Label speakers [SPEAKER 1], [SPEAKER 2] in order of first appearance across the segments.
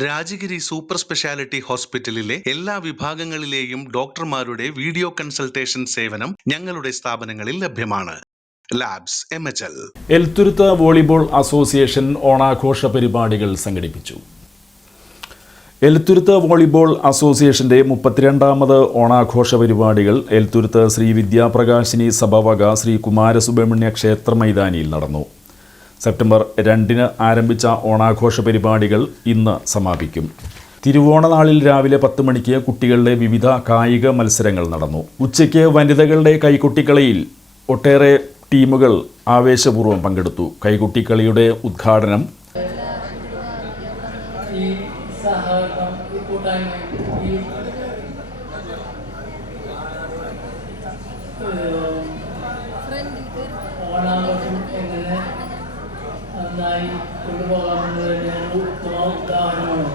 [SPEAKER 1] Rajagiri super speciality ഹോസ്പിറ്റലിലെ എല്ലാ വിഭാഗങ്ങളിലെയും ഡോക്ടർമാരുടെ വീഡിയോ കൺസൾട്ടേഷൻ സേവനം ഞങ്ങളുടെ സ്ഥാപനങ്ങളിൽ ലഭ്യമാണ്. ലാബ്സ്
[SPEAKER 2] എൽത്തുരുത്ത് വോളിബോൾ അസോസിയേഷൻ ഓണാഘോഷ പരിപാടികൾ സംഘടിപ്പിച്ചു. എൽത്തുരുത്ത് വോളിബോൾ അസോസിയേഷന്റെ മുപ്പത്തിരണ്ടാമത് ഓണാഘോഷ പരിപാടികൾ എൽത്തുരുത്ത് ശ്രീ വിദ്യാപ്രകാശിനി സഭവക ശ്രീ കുമാരസുബ്രഹ്മണ്യ ക്ഷേത്ര മൈതാനിയിൽ നടന്നു. സെപ്റ്റംബർ രണ്ടിന് ആരംഭിച്ച ഓണാഘോഷ പരിപാടികൾ ഇന്ന് സമാപിക്കും. തിരുവോണനാളിൽ രാവിലെ പത്ത് മണിക്ക് കുട്ടികളുടെ വിവിധ കായിക മത്സരങ്ങൾ നടന്നു. ഉച്ചയ്ക്ക് വനിതകളുടെ കൈക്കുട്ടിക്കളിയിൽ ഒട്ടേറെ ടീമുകൾ ആവേശപൂർവം പങ്കെടുത്തു. കൈകുട്ടിക്കളിയുടെ ഉദ്ഘാടനം
[SPEAKER 3] ഓണാഘോഷം നന്നായി കൊണ്ടുപോകാമെന്നതിന്റെ ഞാൻ ഉത്തമ ഉദാഹരണമാണ്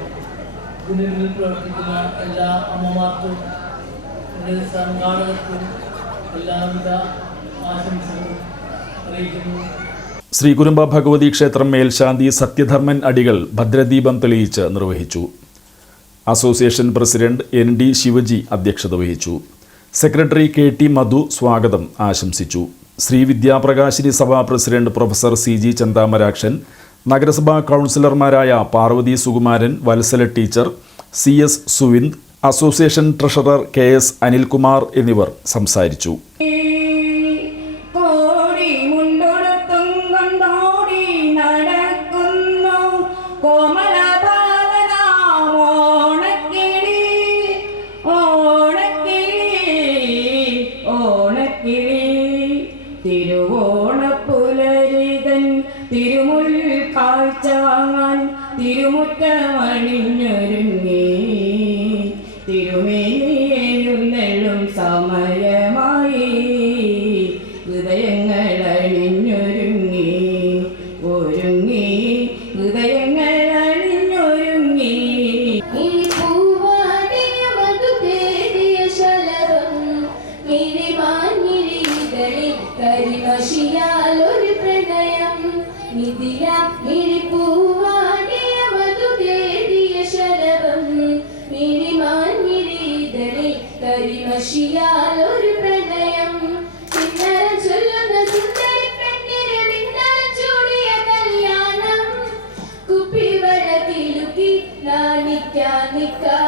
[SPEAKER 3] ഇതിന് പിന്നിൽ പ്രവർത്തിക്കുന്ന എല്ലാ അമ്മമാർക്കും എന്റെ സംഘാടകർക്കും എല്ലാവിധ ആശംസകളും അറിയിക്കുന്നു.
[SPEAKER 2] ശ്രീ കുരുമ്പ ഭഗവതി ക്ഷേത്രം മേൽശാന്തി സത്യധർമ്മൻ അടികൾ ഭദ്രദീപം തെളിയിച്ച് നിർവഹിച്ചു. Association president N D Shivaji അധ്യക്ഷത വഹിച്ചു. സെക്രട്ടറി കെ ടി മധു സ്വാഗതം ആശംസിച്ചു. Sree Vidyaprakashini Sabha president professor C G Chanthamarakshan നഗരസഭാ കൗൺസിലർമാരായ Parvathi Sukumaran Valsala teacher C S Suvind association treasurer K S Anilkumar എന്നിവർ സംസാരിച്ചു.
[SPEAKER 4] കാഴ്ച വാങ്ങാൻ തിരുമുറ്റമണിഞ്ഞൊരുങ്ങി. തിരുമേനിയെഴുന്നെള്ളും സമയമായി
[SPEAKER 5] പൂവാടിയ മധു തേടിയ ശലഭം. ഇനി മാഞ്ഞിരികളിൽ കരിമഷിയാൽ ഒരു പ്രണയം. കിന്നരം ചൊല്ലുന്ന സുന്ദരി പെണ്ണിന് മിന്നൽ ചൂടിയ കല്യാണം. കുപ്പിവള കിലുക്കി നാണിക്കാൻ നിൽക്കാതെ